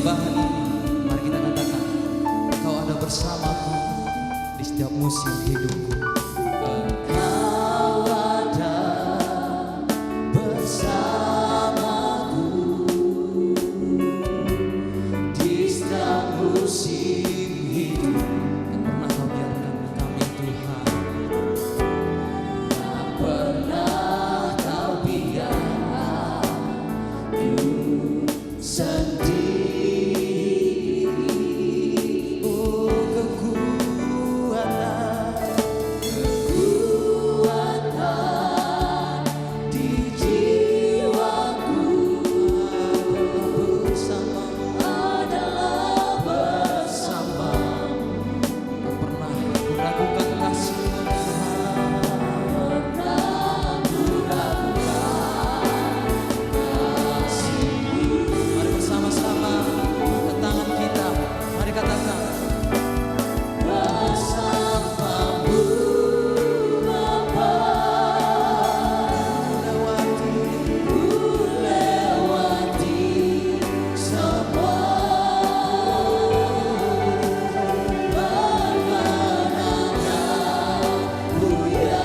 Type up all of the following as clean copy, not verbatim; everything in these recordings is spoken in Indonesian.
penyembahan ini, mari kita katakan, Kau ada bersamaku di setiap musim hidupku. Engkau ada bersamaku di setiap musim hidup. Tak pernah Kau biarkan kami Tuhan, tak pernah Kau biarkan sendiri. Oh, kekuatan di jiwaku bersamamu adalah bersamamu. Tak pernah aku ragukan kasih-Mu Tuhan. Mari bersama-sama angkat tangan kita, mari katakan, bersamamu Bapa, ku lewati semua permenanganmu ya.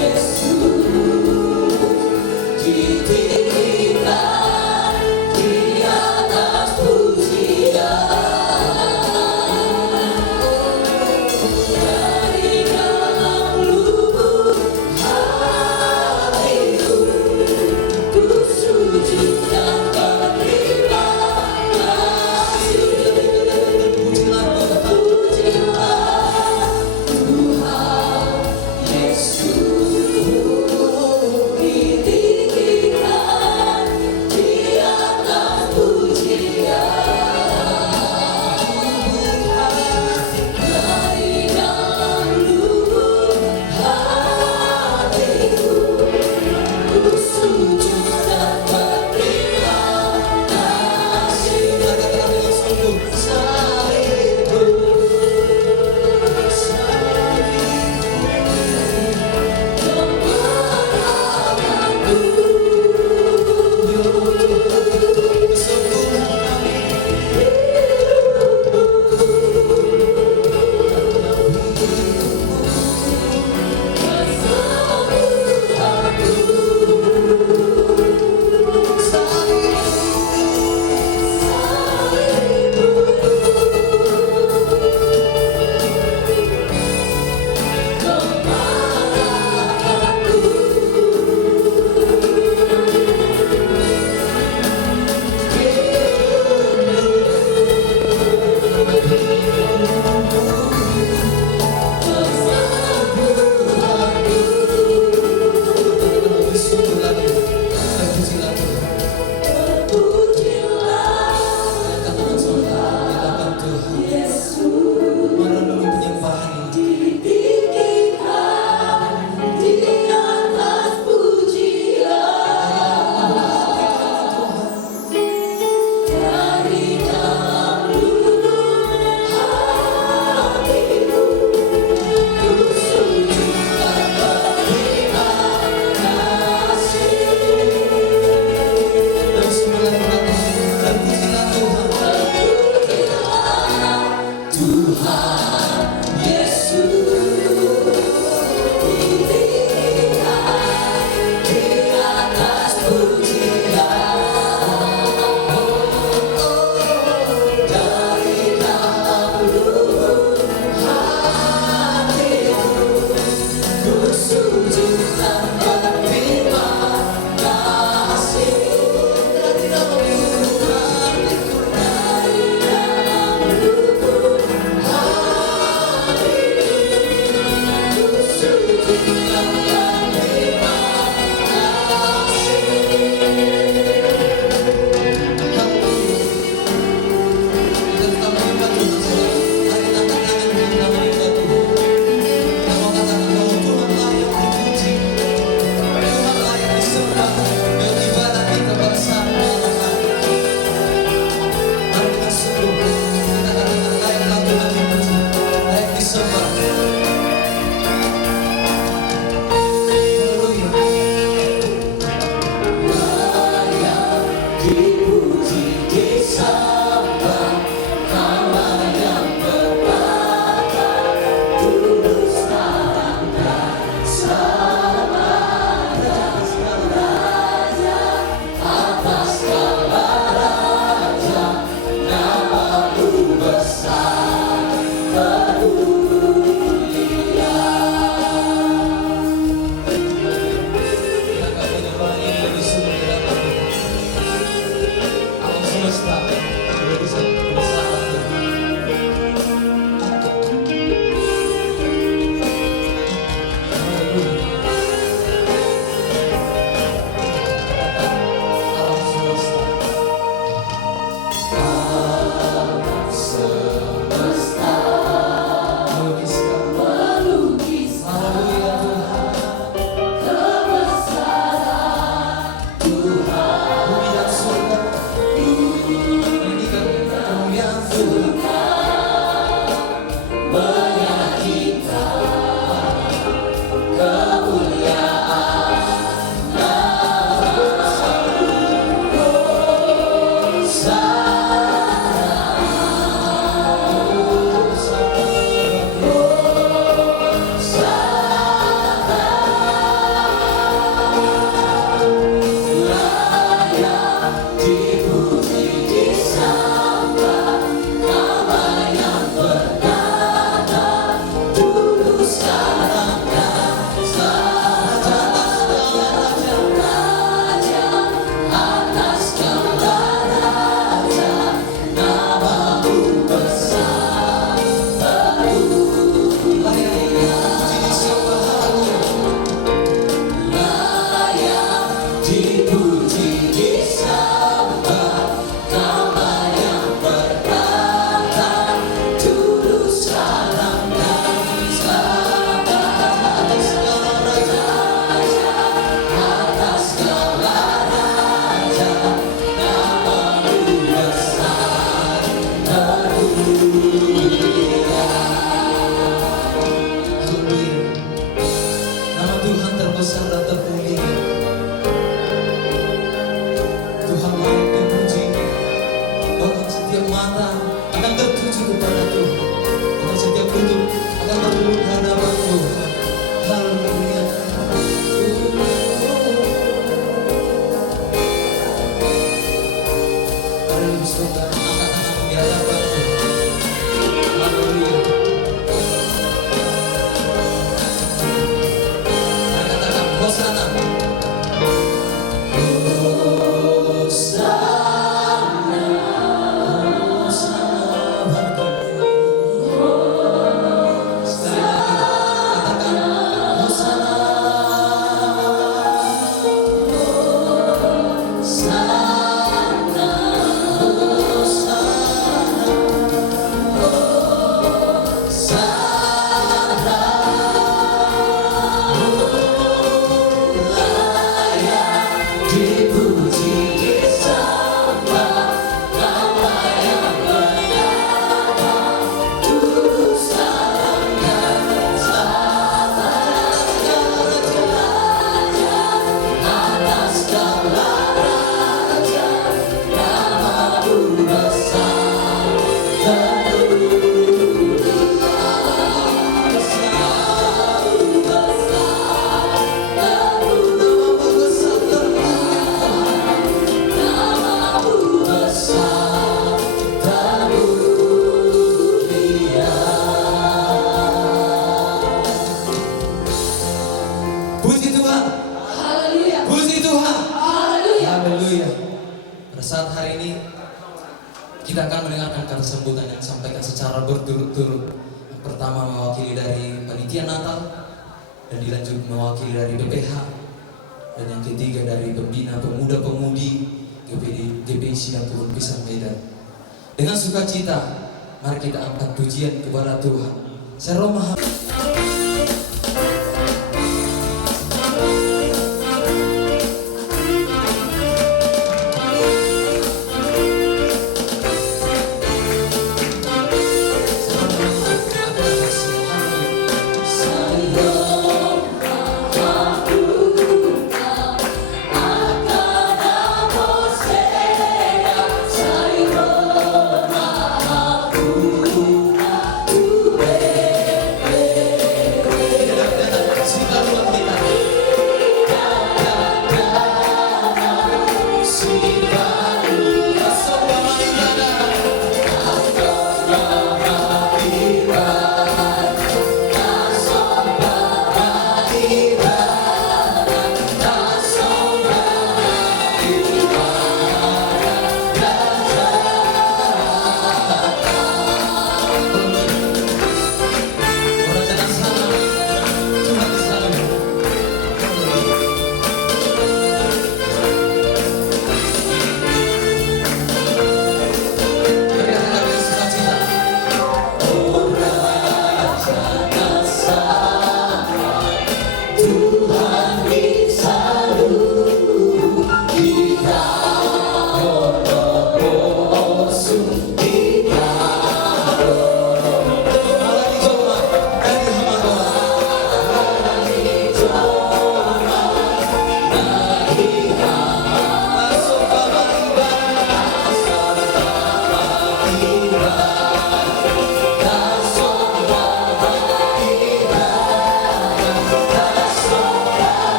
Yesus, dipuji, disembah, nama yang berkata, tulus dalam dan sama Raja, atas segala raja, namamu besar, bermulia. Kita menyembah ini di surga dalam alam semesta, sudah bisa bersama. Alam semesta, melukiskan, haleluya Tuhan, bumi dan surga, meninggikan kemuliaan Tuhan, meyakinkan kemuliaan dipuji, disembah, nama yang bernama tulus dalam dan raja, atas segala raja, namamu besar, layak dipuji, disembah, nama yang berkata, tulus dalam dan atas segala raja, atas segala raja, namamu besar, bermulia. Haleluya. Nama Tuhan terbesar dan termulia. Tuhan layak dipuji. Bahkan setiap mata akan tertuju kepada Tuhan. Bahkan setiap lutut akan berlutut di hadapan Tuhan. Haleluya. Haleluya. Saudara angkat tanganmu di hadapan Tuhan. Haleluya. Dan katakan Hosana. Hosana, Hosana bagimu. Sekali lagi katakan Hosana, Hosana, dipuji, disembah, nama yang bernama tulus dalam dan sama raja, atas segala raja, namamu besar, bermulia. Namamu besar, namamu besar, termulia. Puji Tuhan, Haleluya. puji Tuhan, Haleluya. haleluya. Pada saat hari ini kita akan mendengarkan kata sambutan yang disampaikan secara berturut-turut. Yang pertama mewakili dari panitia Natal, dan dilanjut mewakili dari BPH, dan yang ketiga dari pembina pemuda-pemudi GPI Sidang Kebun Pisang Medan. Dengan sukacita, mari kita angkat pujian kepada Tuhan. Seromah. Akan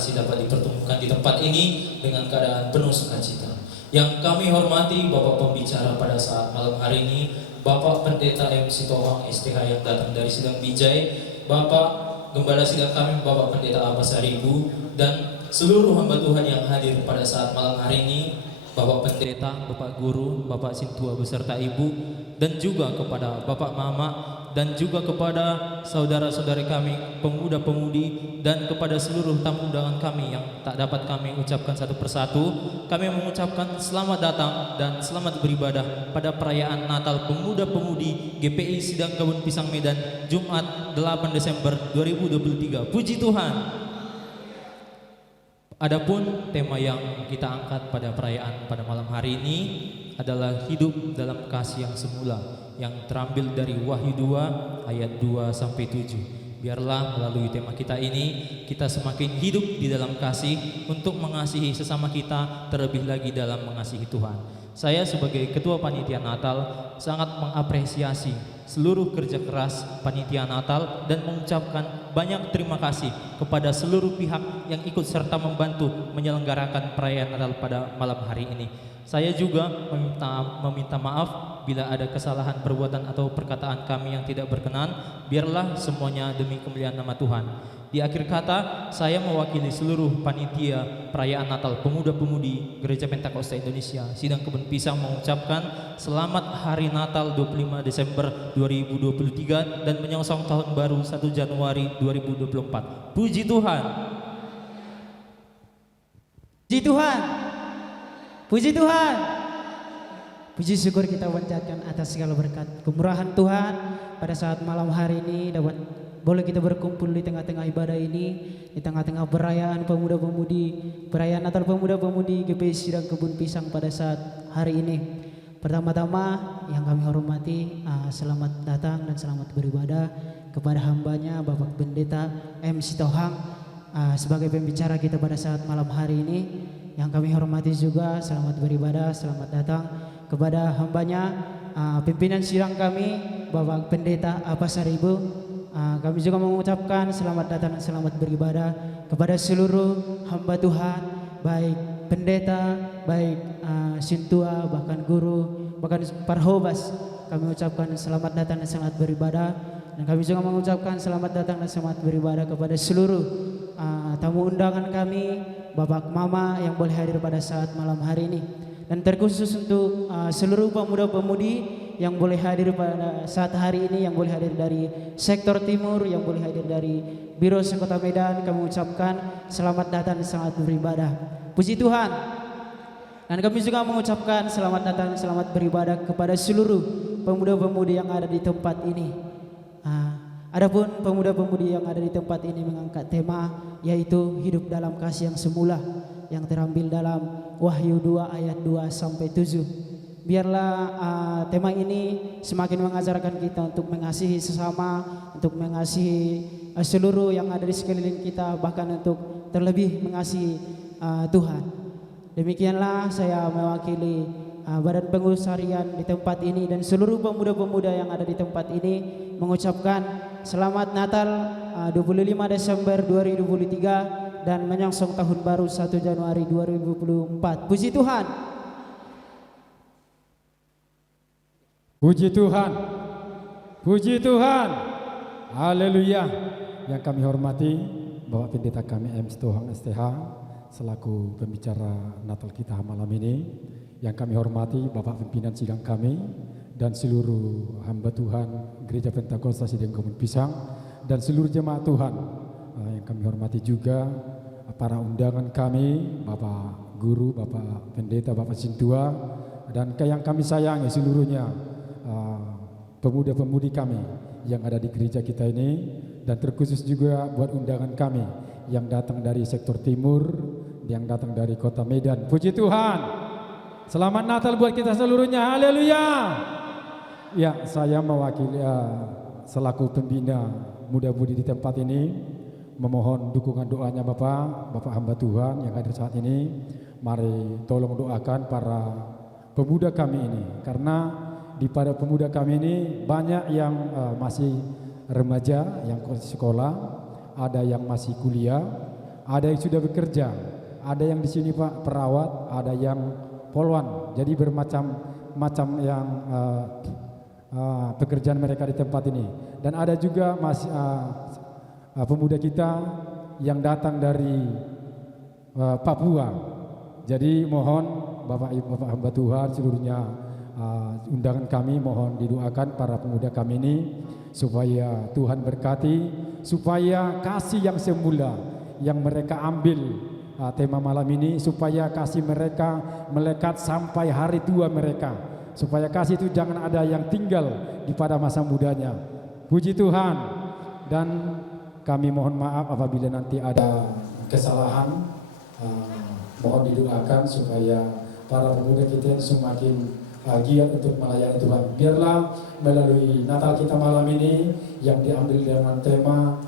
masih dapat dipertemukan di tempat ini dengan keadaan penuh sukacita. Yang kami hormati Bapak Pembicara pada saat malam hari ini, Bapak Pendeta M. Sitohang STH yang datang dari Sidang Bijay, Bapak Gembala Sidang kami Bapak Pendeta Abbas Haribu, dan seluruh hamba Tuhan yang hadir pada saat malam hari ini, Bapak Pendeta, Bapak Guru, Bapak Sintua beserta Ibu, dan juga kepada Bapak Mama, dan juga kepada saudara-saudari kami, pemuda-pemudi, dan kepada seluruh tamu undangan kami yang tak dapat kami ucapkan satu persatu. Kami mengucapkan selamat datang dan selamat beribadah pada perayaan Natal Pemuda-Pemudi GPI Sidang Kebun Pisang Medan, Jumat 8 Desember 2023. Puji Tuhan. Adapun tema yang kita angkat pada perayaan pada malam hari ini adalah hidup dalam kasih yang semula, yang terambil dari Wahyu 2 ayat 2 sampai 7. Biarlah melalui tema kita ini kita semakin hidup di dalam kasih untuk mengasihi sesama kita, terlebih lagi dalam mengasihi Tuhan. Saya sebagai Ketua Panitia Natal sangat mengapresiasi seluruh kerja keras Panitia Natal dan mengucapkan banyak terima kasih kepada seluruh pihak yang ikut serta membantu menyelenggarakan perayaan Natal pada malam hari ini. Saya juga meminta maaf bila ada kesalahan perbuatan atau perkataan kami yang tidak berkenan. Biarlah semuanya demi kemuliaan nama Tuhan. Di akhir kata, saya mewakili seluruh panitia perayaan Natal Pemuda-Pemudi Gereja Pentakosta Indonesia Sidang Kebun Pisang mengucapkan selamat Hari Natal 25 Desember 2023 dan menyongsong tahun baru 1 Januari 2024. Puji Tuhan. Puji Tuhan. Puji Tuhan. Puji syukur kita panjatkan atas segala berkat kemurahan Tuhan pada saat malam hari ini dapat boleh kita berkumpul di tengah-tengah ibadah ini, di tengah-tengah perayaan pemuda-pemudi, perayaan Natal Pemuda-Pemudi GPI Sidang Kebun Pisang pada saat hari ini. Pertama-tama yang kami hormati, selamat datang dan selamat beribadah kepada hambanya Bapak Pendeta M. Sitohang sebagai pembicara kita pada saat malam hari ini. Yang kami hormati juga selamat beribadah, selamat datang kepada hambanya pimpinan sidang kami Bapak Pendeta Abbas Haribu. Kami juga mengucapkan selamat datang dan selamat beribadah kepada seluruh hamba Tuhan, baik pendeta, baik sintua, bahkan guru, bahkan parhobas. Kami ucapkan selamat datang dan selamat beribadah. Dan kami juga mengucapkan selamat datang dan selamat beribadah kepada seluruh tamu undangan kami, Bapak Mama yang boleh hadir pada saat malam hari ini. Dan terkhusus untuk seluruh pemuda-pemudi yang boleh hadir pada saat hari ini, yang boleh hadir dari sektor timur, yang boleh hadir dari Biro Sekota Medan, kami ucapkan selamat datang dan selamat beribadah. Puji Tuhan. Dan kami juga mengucapkan selamat datang dan selamat beribadah kepada seluruh pemuda-pemudi yang ada di tempat ini. Adapun pemuda-pemudi yang ada di tempat ini mengangkat tema yaitu hidup dalam kasih yang semula, yang terambil dalam Wahyu 2 ayat 2 sampai 7. Biarlah tema ini semakin mengajarkan kita untuk mengasihi sesama, untuk mengasihi seluruh yang ada di sekeliling kita, bahkan untuk terlebih mengasihi Tuhan. Demikianlah saya mewakili Badan Pengurus Harian di tempat ini dan seluruh pemuda-pemuda yang ada di tempat ini mengucapkan selamat Natal 25 Desember 2023 dan menyongsong tahun baru 1 Januari 2024. Puji Tuhan. Puji Tuhan. Puji Tuhan. Haleluya. Yang kami hormati Bapak Pendeta kami M. Sitohang STH selaku pembicara Natal kita malam ini. Yang kami hormati Bapak pimpinan sidang kami dan seluruh hamba Tuhan Gereja Pentakosta Sidang Kebun Pisang dan seluruh jemaat Tuhan. Yang kami hormati juga para undangan kami, Bapak Guru, Bapak Pendeta, Bapak Sintua, dan yang kami sayangi seluruhnya pemuda-pemudi kami yang ada di gereja kita ini, dan terkhusus juga buat undangan kami yang datang dari sektor timur, yang datang dari kota Medan. Puji Tuhan. Selamat Natal buat kita seluruhnya. Haleluya. Ya, saya mewakili selaku pembina muda-mudi di tempat ini memohon dukungan doanya Bapak hamba Tuhan yang hadir saat ini. Mari tolong doakan para pemuda kami ini, karena di para pemuda kami ini banyak yang masih remaja, yang sekolah, ada yang masih kuliah, ada yang sudah bekerja, ada yang di sini Pak perawat, ada yang poluan. Jadi bermacam-macam yang pekerjaan mereka di tempat ini. Dan ada juga pemuda kita yang datang dari Papua. Jadi mohon Bapak Ibu Bapak hamba Tuhan seluruhnya, undangan kami mohon didoakan para pemuda kami ini supaya Tuhan berkati, supaya kasih yang semula yang mereka ambil tema malam ini, supaya kasih mereka melekat sampai hari tua mereka, supaya kasih itu jangan ada yang tinggal di pada masa mudanya. Puji Tuhan. Dan kami mohon maaf apabila nanti ada kesalahan, mohon didoakan supaya para pemuda kita semakin giat untuk melayani Tuhan. Biarlah melalui Natal kita malam ini yang diambil dengan tema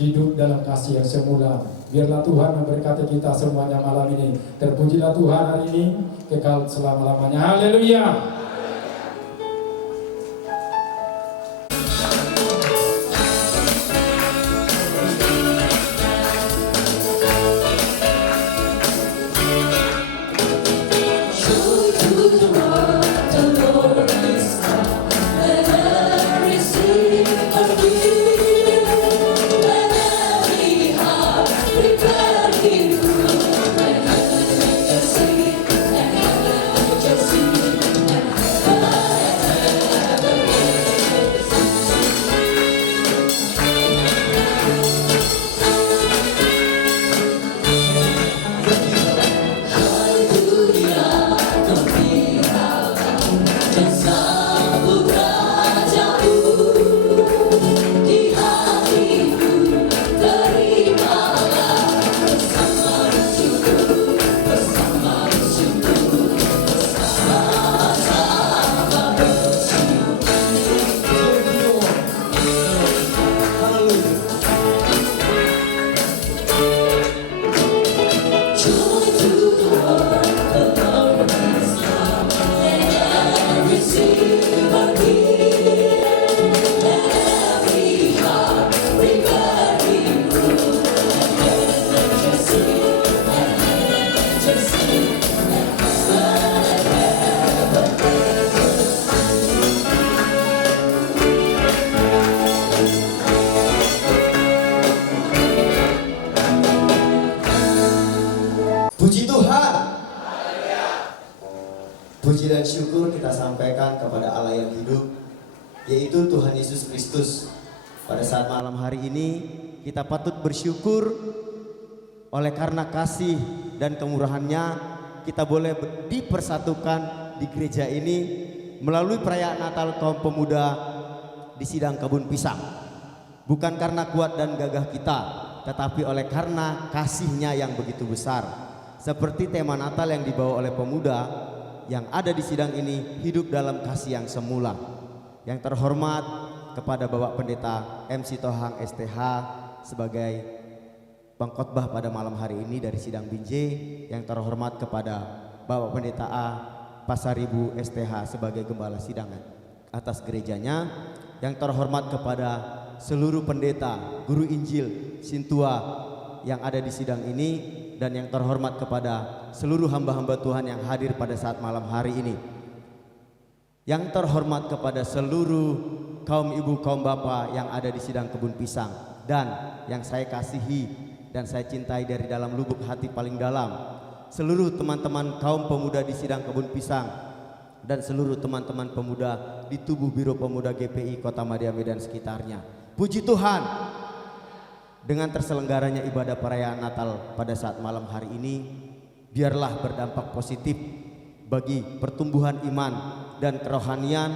hidup dalam kasih yang semula. Biarlah Tuhan memberkati kita semuanya malam ini. Terpujilah Tuhan hari ini kekal selama-lamanya. Haleluya. Puji Tuhan. Puji dan syukur kita sampaikan kepada Allah yang hidup, yaitu Tuhan Yesus Kristus. Pada saat malam hari ini kita patut bersyukur oleh karena kasih dan kemurahannya kita boleh dipersatukan di gereja ini melalui perayaan Natal kaum pemuda di Sidang Kebun Pisang. Bukan karena kuat dan gagah kita, tetapi oleh karena kasih-Nya yang begitu besar. Seperti tema Natal yang dibawa oleh pemuda yang ada di sidang ini, hidup dalam kasih yang semula. Yang terhormat kepada Bapak Pendeta MC Tohang STH sebagai pengkhotbah pada malam hari ini dari sidang Binjai. Yang terhormat kepada Bapak Pendeta A Pasaribu STH sebagai gembala sidang atas gerejanya. Yang terhormat kepada seluruh pendeta, guru Injil, Sintua yang ada di sidang ini. Dan yang terhormat kepada seluruh hamba-hamba Tuhan yang hadir pada saat malam hari ini. Yang terhormat kepada seluruh kaum ibu, kaum bapak yang ada di Sidang Kebun Pisang. Dan yang saya kasihi dan saya cintai dari dalam lubuk hati paling dalam, seluruh teman-teman kaum pemuda di Sidang Kebun Pisang dan seluruh teman-teman pemuda di tubuh Biro Pemuda GPI Kota Madiami dan sekitarnya. Puji Tuhan. Dengan terselenggaranya ibadah perayaan Natal pada saat malam hari ini, biarlah berdampak positif bagi pertumbuhan iman dan kerohanian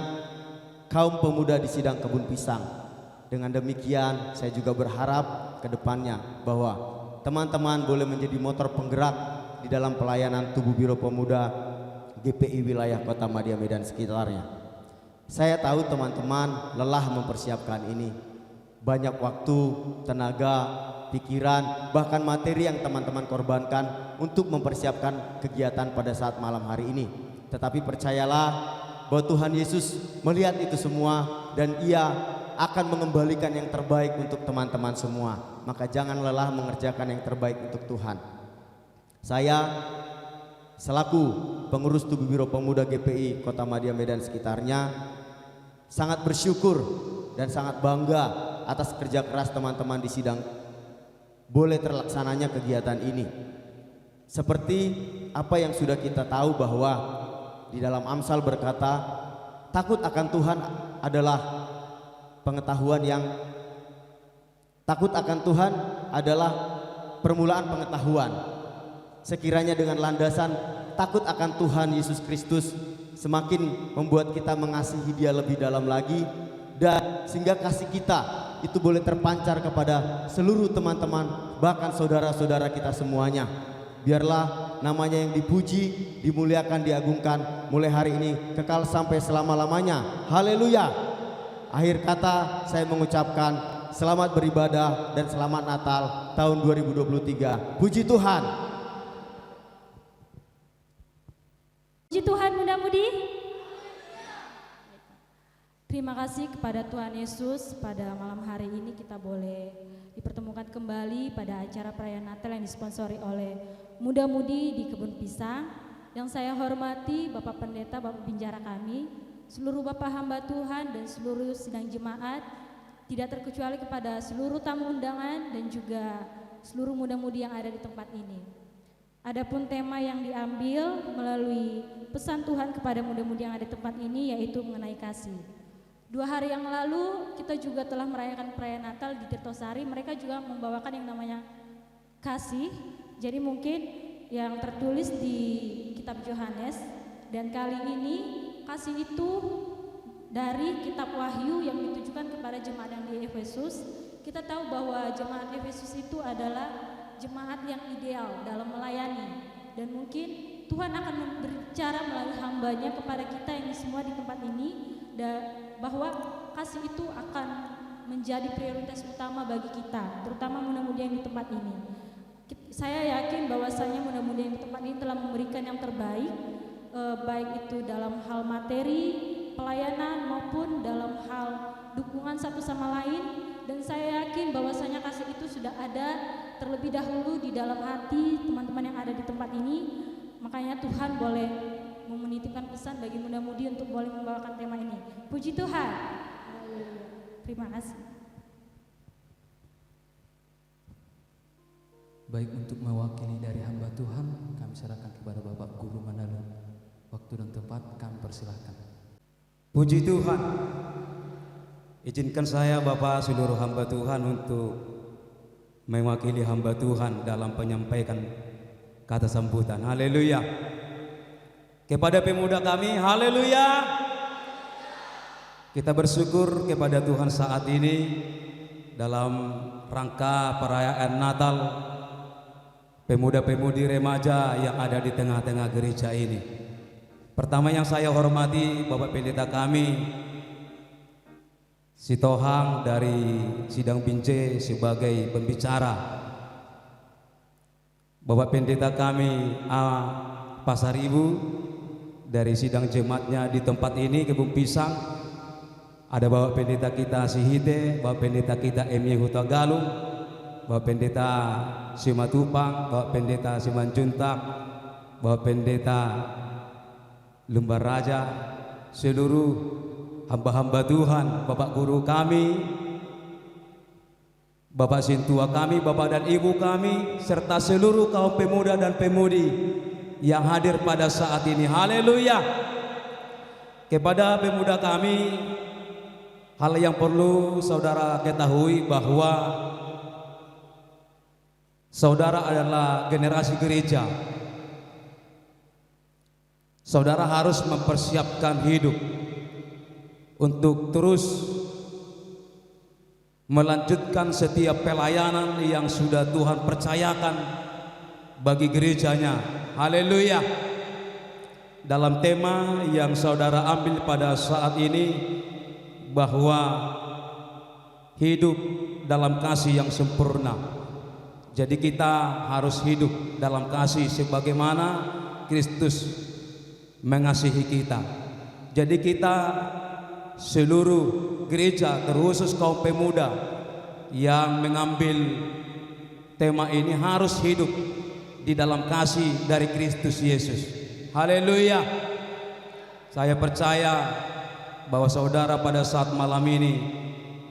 kaum pemuda di Sidang Kebun Pisang. Dengan demikian saya juga berharap ke depannya bahwa teman-teman boleh menjadi motor penggerak di dalam pelayanan tubuh Biro Pemuda GPI wilayah Kota Madiami dan sekitarnya. Saya tahu teman-teman lelah mempersiapkan ini. Banyak waktu, tenaga, pikiran, bahkan materi yang teman-teman korbankan untuk mempersiapkan kegiatan pada saat malam hari ini. Tetapi percayalah bahwa Tuhan Yesus melihat itu semua dan Ia akan mengembalikan yang terbaik untuk teman-teman semua. Maka jangan lelah mengerjakan yang terbaik untuk Tuhan. Saya selaku pengurus Tubuh Biro Pemuda GPI Kota Madia Medan sekitarnya sangat bersyukur dan sangat bangga atas kerja keras teman-teman di sidang boleh terlaksananya kegiatan ini. Seperti apa yang sudah kita tahu bahwa di dalam Amsal berkata, takut akan Tuhan adalah pengetahuan yang takut akan Tuhan adalah permulaan pengetahuan. Sekiranya dengan landasan takut akan Tuhan Yesus Kristus semakin membuat kita mengasihi Dia lebih dalam lagi, dan sehingga kasih kita itu boleh terpancar kepada seluruh teman-teman, bahkan saudara-saudara kita semuanya. Biarlah namanya yang dipuji, dimuliakan, diagungkan mulai hari ini kekal sampai selama-lamanya. Haleluya. Akhir kata saya mengucapkan selamat beribadah dan selamat Natal tahun 2023. Puji Tuhan. Puji Tuhan muda-mudi. Terima kasih kepada Tuhan Yesus, pada malam hari ini kita boleh dipertemukan kembali pada acara perayaan Natal yang disponsori oleh Muda-mudi di Kebun Pisang. Yang saya hormati Bapak Pendeta, Bapak Binjara kami, seluruh Bapak hamba Tuhan dan seluruh sidang jemaat, tidak terkecuali kepada seluruh tamu undangan dan juga seluruh muda-mudi yang ada di tempat ini. Adapun tema yang diambil melalui pesan Tuhan kepada muda-mudi yang ada di tempat ini yaitu mengenai kasih. 2 hari yang lalu kita juga telah merayakan perayaan Natal di Tirtosari. Mereka juga membawakan yang namanya kasih. Jadi mungkin yang tertulis di kitab Yohanes, dan kali ini kasih itu dari kitab Wahyu yang ditujukan kepada jemaat yang di Efesus. Kita tahu bahwa jemaat Efesus itu adalah jemaat yang ideal dalam melayani, dan mungkin Tuhan akan berbicara melalui hambanya kepada kita ini semua di tempat ini, bahwa kasih itu akan menjadi prioritas utama bagi kita, terutama muda-mudi yang di tempat ini. Saya yakin bahwasanya muda-mudi yang di tempat ini telah memberikan yang terbaik, baik itu dalam hal materi, pelayanan maupun dalam hal dukungan satu sama lain. Dan saya yakin bahwasanya kasih itu sudah ada terlebih dahulu di dalam hati teman-teman yang ada di tempat ini. Makanya Tuhan boleh menitipkan pesan bagi muda-mudi untuk boleh membawakan tema ini. Puji Tuhan. Terima kasih. Baik, untuk mewakili dari hamba Tuhan, kami serahkan kepada Bapak Guru Manalo. Waktu dan tempat kami persilahkan. Puji Tuhan. Izinkan saya Bapak seluruh hamba Tuhan untuk mewakili hamba Tuhan dalam penyampaikan kata sambutan. Haleluya. Kepada pemuda kami, haleluya. Kita bersyukur kepada Tuhan saat ini dalam rangka perayaan Natal pemuda-pemudi remaja yang ada di tengah-tengah gereja ini. Pertama yang saya hormati Bapak Pendeta kami Sitohang dari Sidang Bince sebagai pembicara, Bapak Pendeta kami A Pasar Ibu dari sidang jemaatnya di tempat ini Kebun Pisang, ada Bapak Pendeta kita Sihite, Bapak Pendeta kita Emye Huta Galung, Bapak Pendeta Simatupang, Bapak Pendeta Simanjuntak, Bapak Pendeta Lembar Raja, seluruh hamba-hamba Tuhan, Bapak Guru kami, Bapak Sintua kami, Bapak dan Ibu kami, serta seluruh kaum pemuda dan pemudi yang hadir pada saat ini. Haleluya. Kepada pemuda kami, hal yang perlu saudara ketahui bahwa saudara adalah generasi gereja. Saudara harus mempersiapkan hidup untuk terus melanjutkan setiap pelayanan yang sudah Tuhan percayakan bagi gerejanya. Haleluya. Dalam tema yang saudara ambil pada saat ini, bahwa hidup dalam kasih yang sempurna. Jadi kita harus hidup dalam kasih sebagaimana Kristus mengasihi kita. Jadi kita seluruh gereja, terkhusus kaum pemuda yang mengambil tema ini harus hidup di dalam kasih dari Kristus Yesus. Haleluya. Saya percaya bahwa saudara pada saat malam ini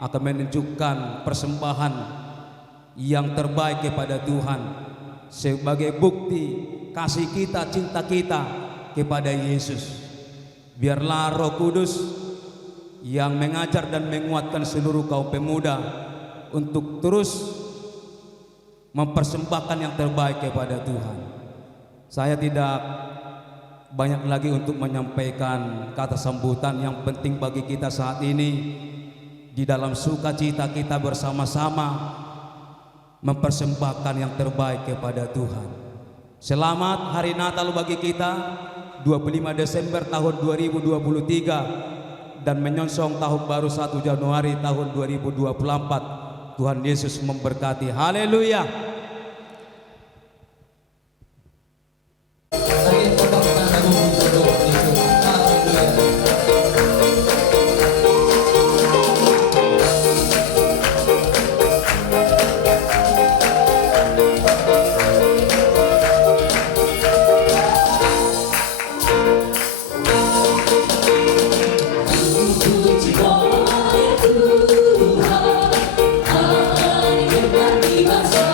akan menunjukkan persembahan yang terbaik kepada Tuhan sebagai bukti kasih kita, cinta kita kepada Yesus. Biarlah Roh Kudus yang mengajar dan menguatkan seluruh kaum pemuda untuk terus mempersembahkan yang terbaik kepada Tuhan. Saya tidak banyak lagi untuk menyampaikan kata sambutan. Yang penting bagi kita saat ini, di dalam sukacita kita bersama-sama mempersembahkan yang terbaik kepada Tuhan. Selamat Hari Natal bagi kita, 25 Desember tahun 2023 dan menyongsong tahun baru 1 Januari tahun 2024. Tuhan Yesus memberkati. Haleluya. Puji oleh Tuhan, hari berbagi bangsa.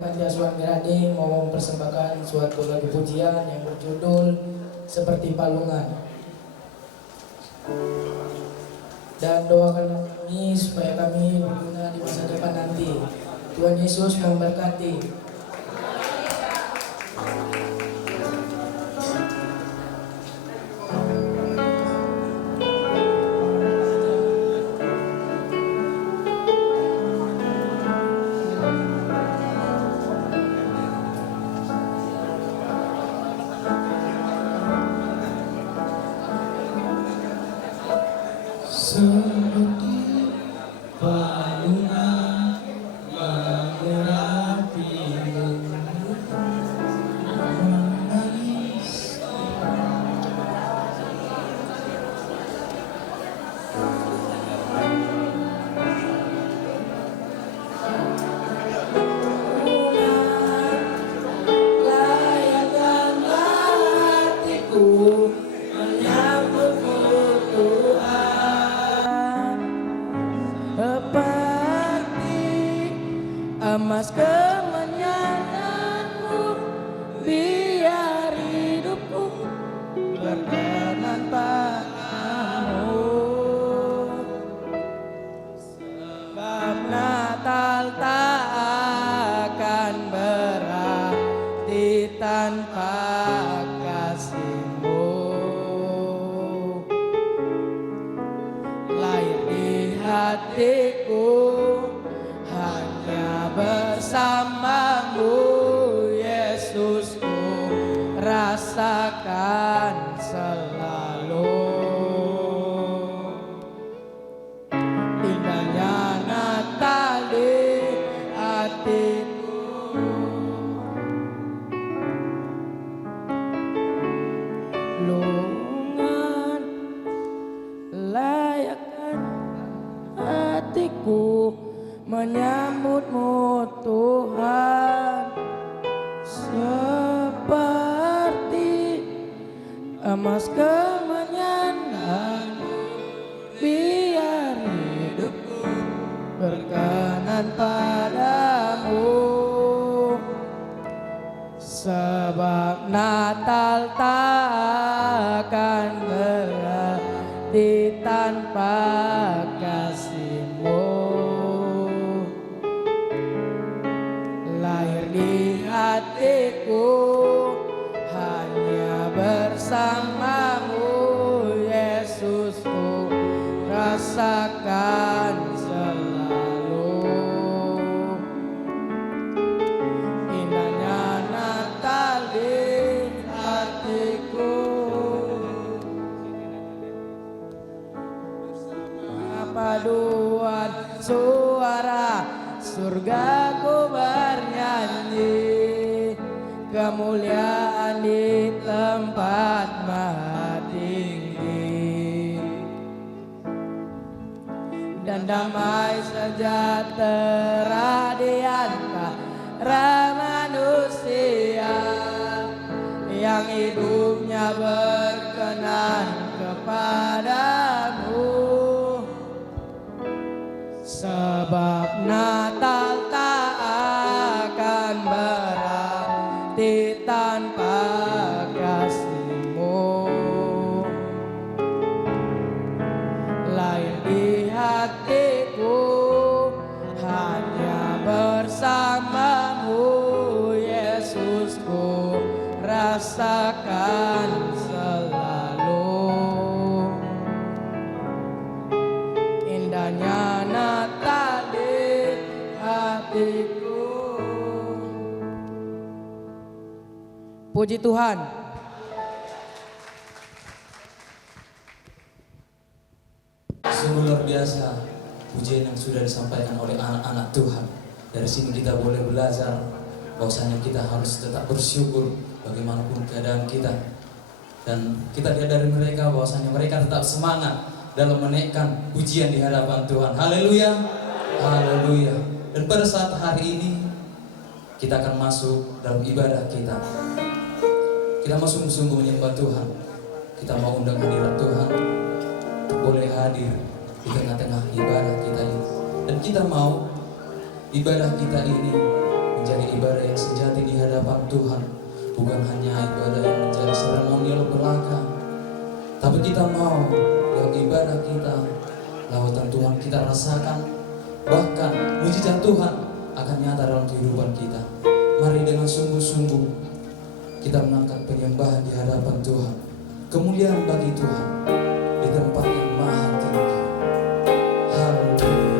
Panti Asuhan Grade mau mempersembahkan suatu lagu pujian yang berjudul Seperti Palungan. Dan doakan kami supaya kami berguna di masa depan nanti. Tuhan Yesus memberkati. Seperti palungan menghadapi menangis. Layakkan hatiku menyambutmu Tuhan, seperti emas kemenyanganmu, biar hidupku berkenan padamu. Sebab Natal tak akan berarti tanpa kasih-Mu. Lahir di hatiku hanya bersama-Mu, Yesusku, rasakan selalu. Indahnya Natal di hatiku, lungan layakkan hatiku menyambut-Mu Tuhan, seperti emas kemenyanganmu, biar hidupku berkenan padamu. Sebab Natal tak akan berarti tanpa kasih-Mu. Lahir di hatiku hanya bersama-Mu, Yesusku, rasakan selalu. Indahnya Natal di hatiku, paduan suara surgaku bernyanyi, kemuliaan di tempat maha tinggi, dan damai sejahtera di antara manusia yang hidupnya berkenan kepadamu. Sebab Natal tak akan berarti tanpa kasih-Mu. Lahir di hatiku hanya bersama-Mu, Yesusku, rasakan selalu. Indahnya Natal di hatiku. Puji Tuhan. Sungguh luar biasa pujian yang sudah disampaikan oleh anak-anak Tuhan. Dari sini kita boleh belajar bahwasanya kita harus tetap bersyukur bagaimanapun keadaan kita. Dan kita lihat dari mereka bahwasanya mereka tetap semangat dalam menaikkan pujian di hadapan Tuhan. Haleluya, haleluya. Dan pada saat hari ini kita akan masuk dalam ibadah kita. Kita mau sungguh-sungguh menyembah Tuhan. Kita mau undang hadirat Tuhan untuk boleh hadir di tengah-tengah ibadah kita ini. Dan kita mau ibadah kita ini menjadi ibadah yang sejati di hadapan Tuhan. Bukan hanya ibadah yang menjadi seremonial belaka, tapi kita mau yang ibadah kita, lawatan Tuhan kita rasakan, bahkan mujizat Tuhan akan nyata dalam kehidupan kita. Mari dengan sungguh-sungguh kita mengangkat penyembahan di hadapan Tuhan. Kemuliaan bagi Tuhan di tempat yang maha tinggi. Haleluya.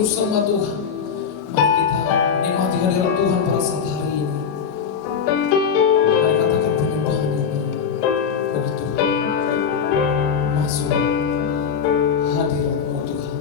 terus sembah Tuhan. Mari kita nikmati hadirat Tuhan pada saat hari ini. Mari katakan penyembahan ini bagi Tuhan. Masuk hadirat-Mu Tuhan.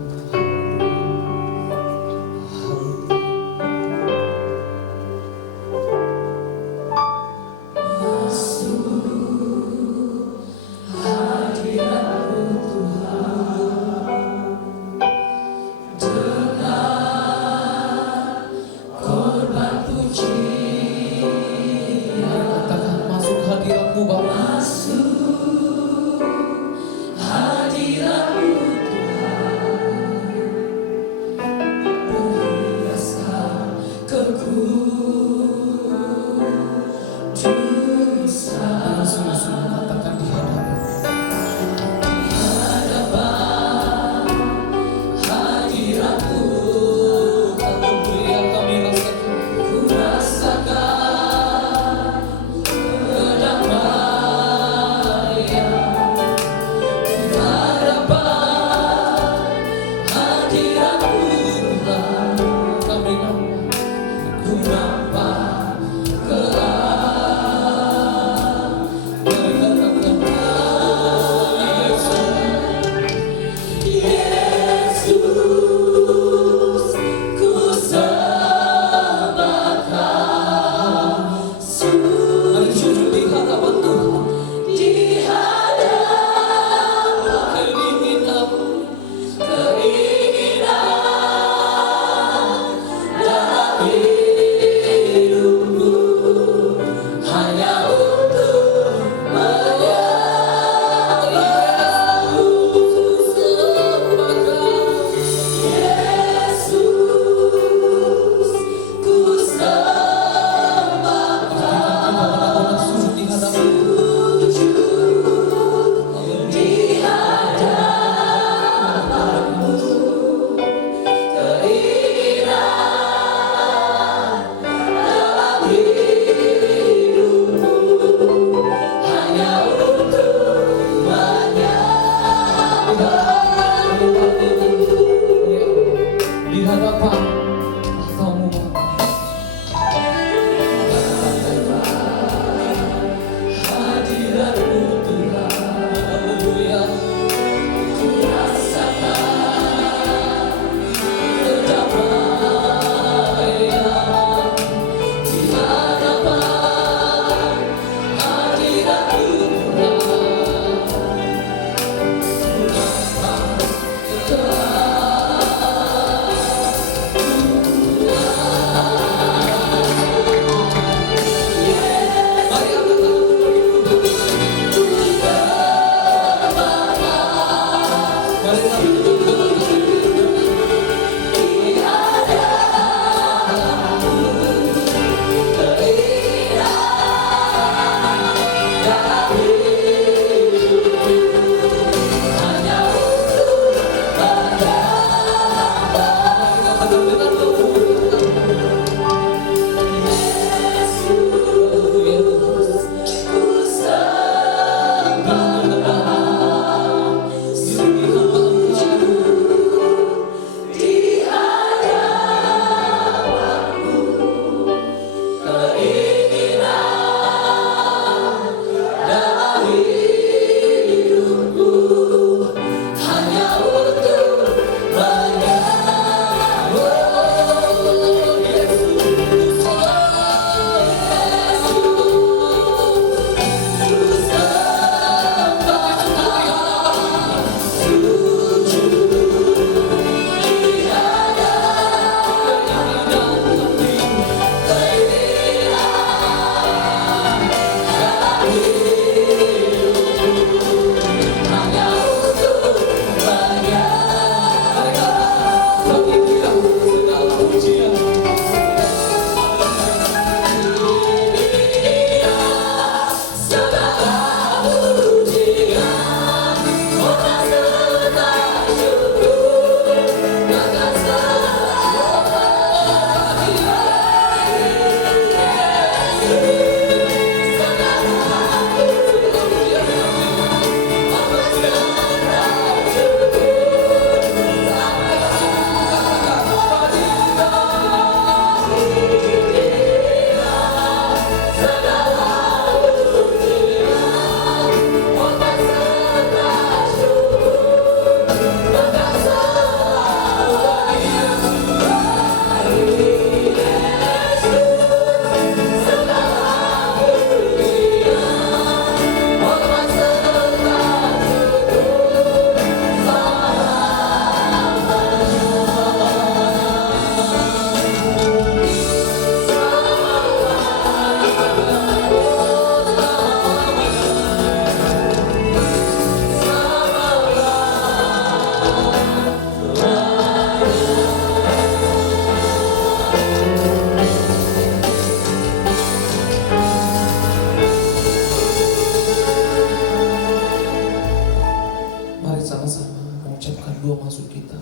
doa masuk kita.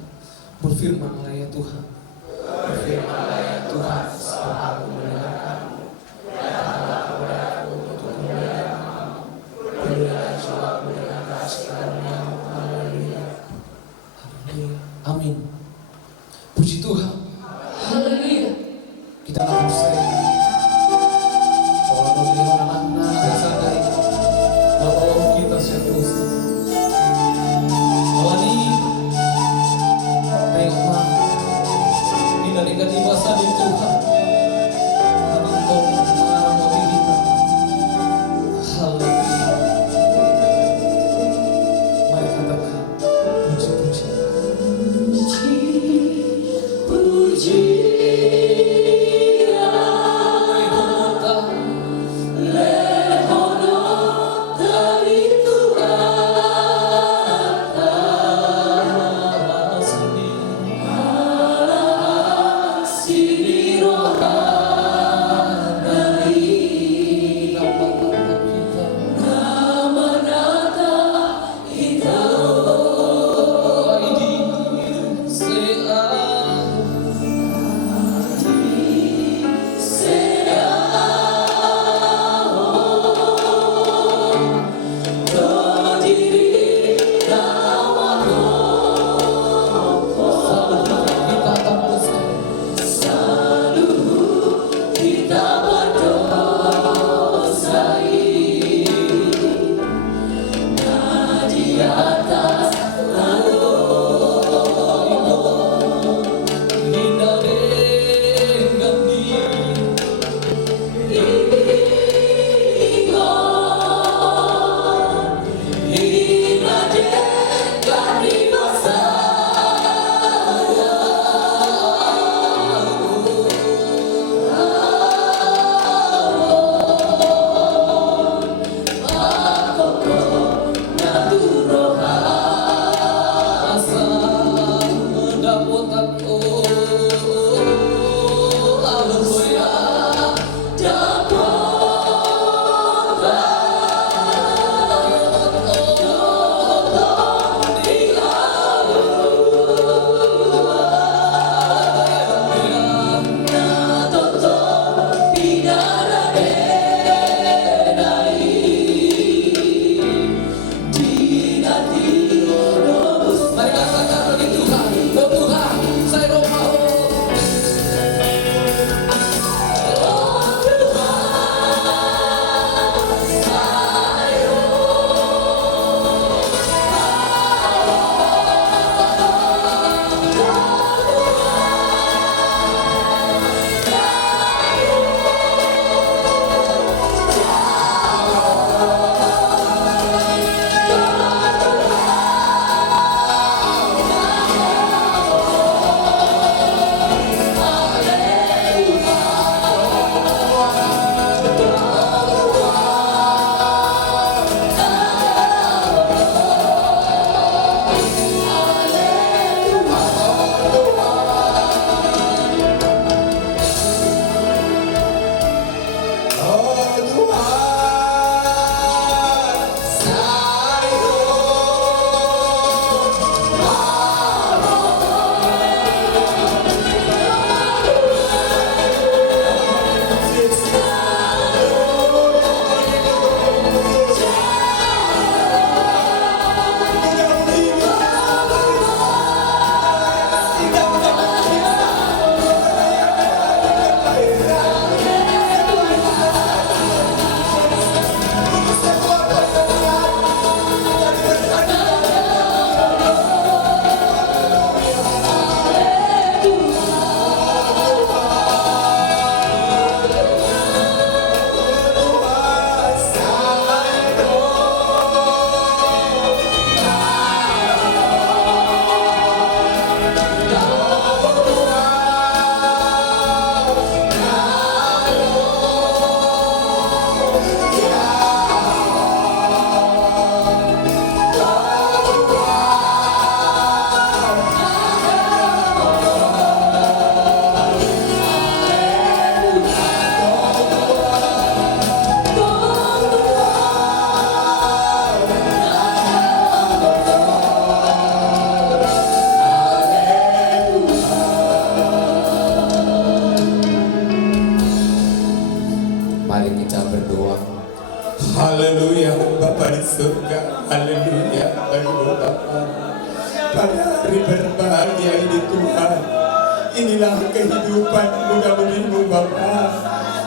Berfirmanlah ya Tuhan. Berfirmanlah ya Tuhan, sebab aku mendengarkanmu. Datanglah kepadaku untuk membela namamu. Berilah jiwaku dengan kasih karunia-Mu. Haleluya. Haleluya. Amin. Puji Tuhan. Haleluya. Kita langsung saya. Kalau beliau anak-anak yang sadari bahwa kita serius. Awani, tengoklah. Ini dari ketibasan di Tuhan. Karena Engkau mengarang hati kita. Haleluya. Mari katakan puji-puji. Puji pada hari berbahagia ini Tuhan. Inilah kehidupan muda-mudimu Bapa.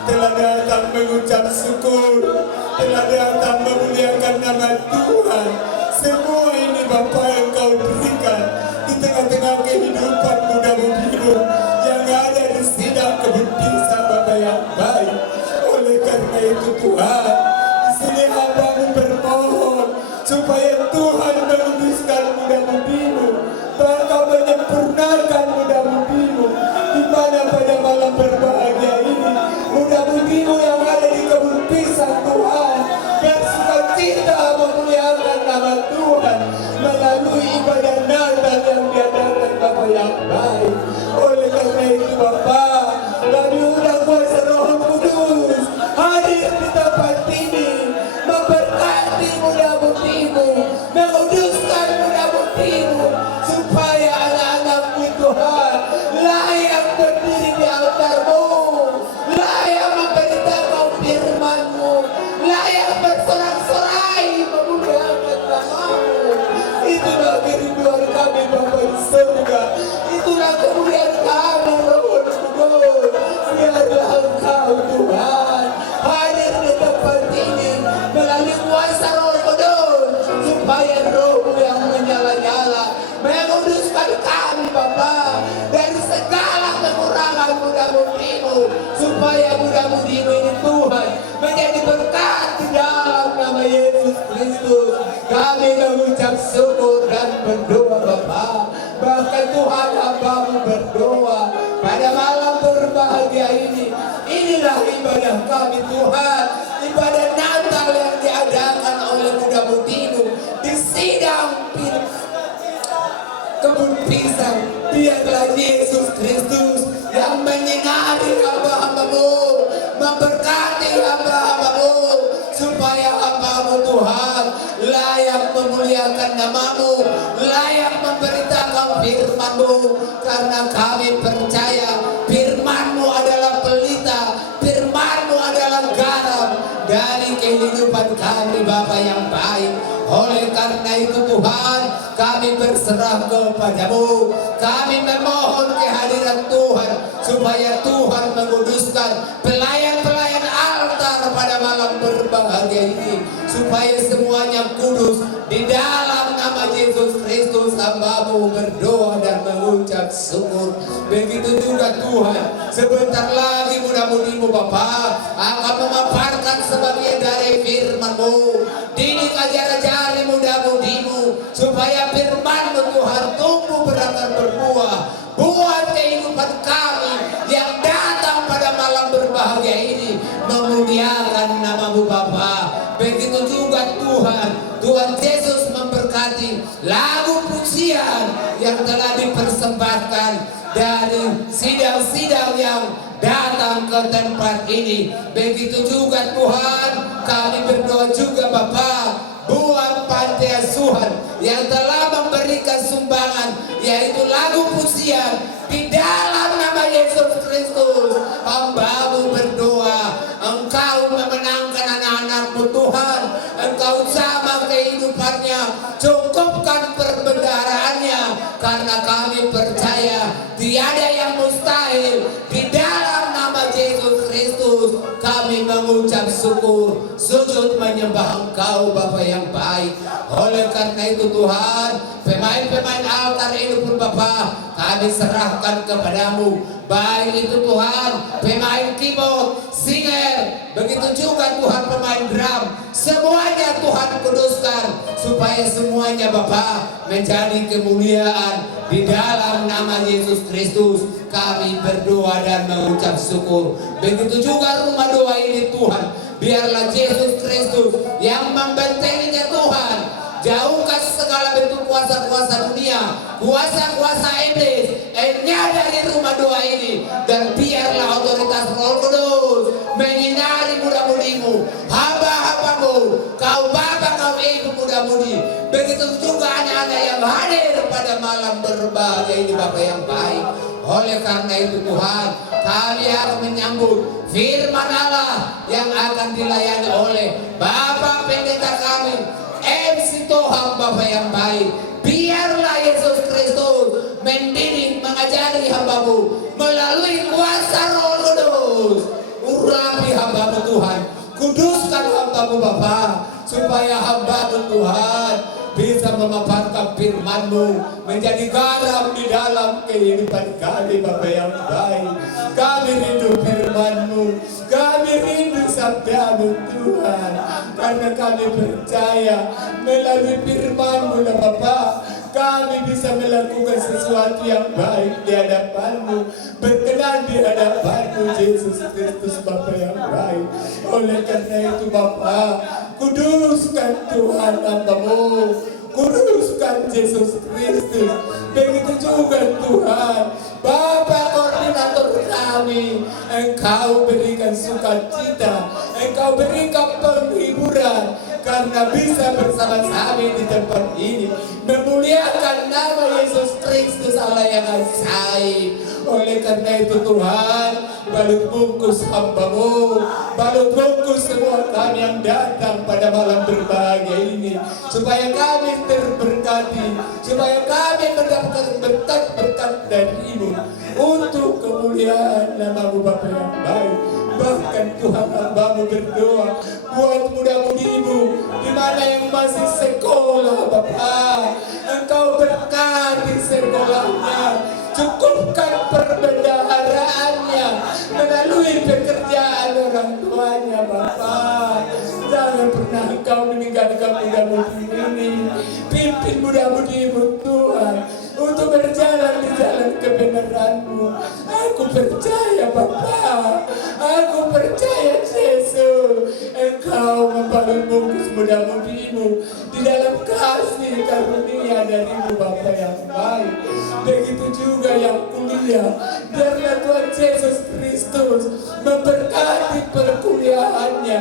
Telah datang mengucap syukur, telah datang memuliakan nama Tuhan. Semua ini Bapa yang kau berikan di tengah-tengah kehidupan muda-mudimu yang ada di sidang kebun pisang Bapa yang baik. Oleh karena itu Tuhan, di sini hambamu bermohon supaya Tuhan menguduskan muda-mudimu, Kau menyempurnakan muda-mudimu, di mana pada malam berbahagia ini muda-mudimu yang ada di kebun pisang Tuhan bersukacita memuliakan nama Tuhan melalui ibadah Natal yang diadakan Bapa yang baik. Oleh karena itu Bapa, kami undang kuasa Roh Kudus hadir di tempat ini, memberkati muda-mudimu, menguduskan muda-mudimu, supaya anak-anakmu Tuhan layak berdiri di altar-Mu, layak memberitakan firman-Mu, layak bersorak-sorai memuliakan nama-Mu. Itulah kerinduan kami Bapa di surga, itulah kemuliaan kami Roh Kudus. Biarlah Engkau Tuhan hadir di tempat ini melalui kuasa Roh Kudus, supaya Roh-Mu yang menyala-nyala menguduskan kami Bapa dari segala kekurangan muda-mudimu, supaya muda-mudimu ini Tuhan menjadi berkat di dalam nama Yesus Kristus. Kami mengucap syukur dan berdoa Bapa. Bahkan Tuhan Hamba-Mu berdoa pada malam berbahagia ini. Inilah ibadah kami Tuhan, ibadah Natal yang diadakan oleh muda-mudimu di sidang kebun pisang. Biarlah Yesus Kristus yang menyinari hamba-hamba-Mu, memberkati hamba-hamba-Mu, supaya hamba-Mu Tuhan layak memuliakan nama-Mu, layak memberitakan firman-Mu, karena kami percaya firman-Mu adalah pelita, firman-Mu adalah garam dari kehidupan kami Bapa yang baik. Oleh karena itu Tuhan, kami berserah kepada-Mu, kami memohon kehadiran Tuhan, supaya Tuhan menguduskan pelayan-pelayan altar pada malam berbahagia ini, supaya semuanya kudus. Di dalam nama Yesus Kristus hamba-Mu berdoa dan mengucap syukur. Begitu juga Tuhan, sebentar lagi muda-mudimu Bapa akan memaparkan sebagian dari firman-Mu. Didik ajar-ajari muda-mudimu, supaya firman-Mu Tuhan tumbuh berakar berbuah, buat kehidupan kami yang datang pada malam berbahagia ini, memuliakan nama-Mu Bapa. Begitu juga Tuhan Yesus memberkati lagu pujian yang telah dipersembahkan dari sidang-sidang yang datang ke tempat ini. Begitu juga Tuhan, kami berdoa juga Bapa buat pantai asuhan yang telah memberikan sumbangan, yaitu lagu pujian di dalam nama Yesus Kristus. Hamba-Mu berdoa, Engkau memenangkan anak-anak-Mu Tuhan, Engkau jamah kehidupannya, cukupkan perbendaharaannya, karena kami percaya tiada yang mustahil. Di dalam nama Yesus Kristus kami mengucap syukur, sujud menyembah Engkau Bapa yang baik. Oleh karena itu Tuhan, pemain-pemain altar ini pun Bapa kami serahkan kepada-Mu. Baik itu Tuhan pemain keyboard, singer, begitu juga Tuhan pemain drum, semuanya Tuhan kuduskan, supaya semuanya Bapa menjadi kemuliaan. Di dalam nama Yesus Kristus kami berdoa dan mengucap syukur. Begitu juga rumah doa ini Tuhan, biarlah Yesus Kristus yang membentenginya Tuhan, jauhkan segala bentuk kuasa-kuasa dunia, kuasa-kuasa iblis, dari rumah doa ini, dan biarlah otoritas Roh Kudus menyinari muda-mudimu, hamba-hambamu, kau Bapa, kau Ibu muda-mudi. Begitu juga anak-anak yang hadir pada malam berbahagia ini Bapa yang baik. Oleh karena itu Tuhan, kami akan menyambut firman Allah yang akan dilayani oleh Bapak Pendeta kami MC Tohang Bapa yang baik. Biarlah Yesus firman-Mu menjadi garam di dalam kehidupan kami, Bapa yang baik. Kami rindu firman-Mu, kami rindu sabda-Mu Tuhan, karena kami percaya melalui firman-Mu Bapa, kami bisa melakukan sesuatu yang baik di hadapan-Mu, berkenan di hadapan-Mu Yesus Kristus Bapa yang baik. Oleh karena itu Bapa, kuduskan Tuhan hamba-Mu, kuduskan Yesus Kristus. Begitu juga Tuhan, Bapa koordinator kami, Engkau berikan sukacita, Engkau berikan penghiburan, karena bisa bersama-sama di tempat ini memuliakan nama Yesus Kristus Allah yang ajaib. Oleh karena itu Tuhan, balut bungkus hamba-Mu, balut bungkus semua kami yang datang pada malam berbahagia ini, supaya kami terberkati, supaya kami mendapatkan berkat-berkat dari-Mu untuk kemuliaan nama-Mu Bapa yang baik. Bahkan Tuhan hamba-Mu berdoa buat muda-mudimu di mana yang masih sekolah Bapa, Engkau berkati sekolahnya, cukupkan perbendaharaannya melalui pekerjaan orang tuanya Bapa. Jangan pernah Engkau meninggalkan muda-mudi ini. Pimpin muda-mudimu Tuhan untuk berjalan di jalan kebenaran-Mu. Aku percaya Bapa, aku percaya Yesus, Engkau membangun bungkus muda-mudimu di dalam kasih karunia dari-Mu Bapa yang baik. Begitu juga yang kuliah, biarlah Tuhan Yesus Kristus memberkati perkuliahannya.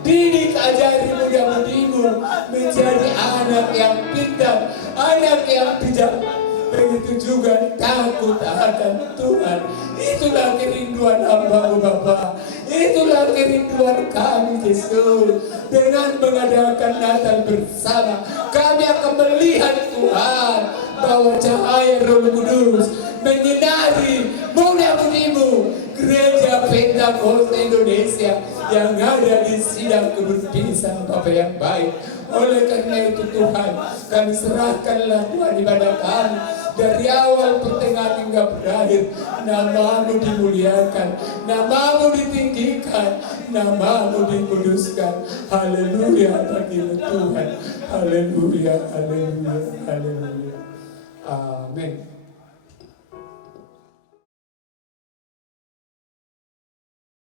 Didik ajari muda-mudimu menjadi anak yang pintar, anak yang bijak. Begitu juga takut akan Tuhan. Itulah kerinduan hamba-Mu Bapa, itulah kerinduan kami Yesus. Dengan mengadakan Natal bersama, kami akan melihat Tuhan bahwa cahaya Roh Kudus menyinari muda-mudimu Gereja Pentakosta Indonesia yang ada di Sidang Kebun Pisang Bapa yang baik. Oleh karena itu Tuhan, kami serahkanlah Tuhan ibadah kami dari awal pertengahan hingga berakhir. Nama-Mu dimuliakan, Nama-Mu ditinggikan, Nama-Mu dikuduskan. Haleluya bagi Tuhan. Haleluya, haleluya, haleluya. Amin.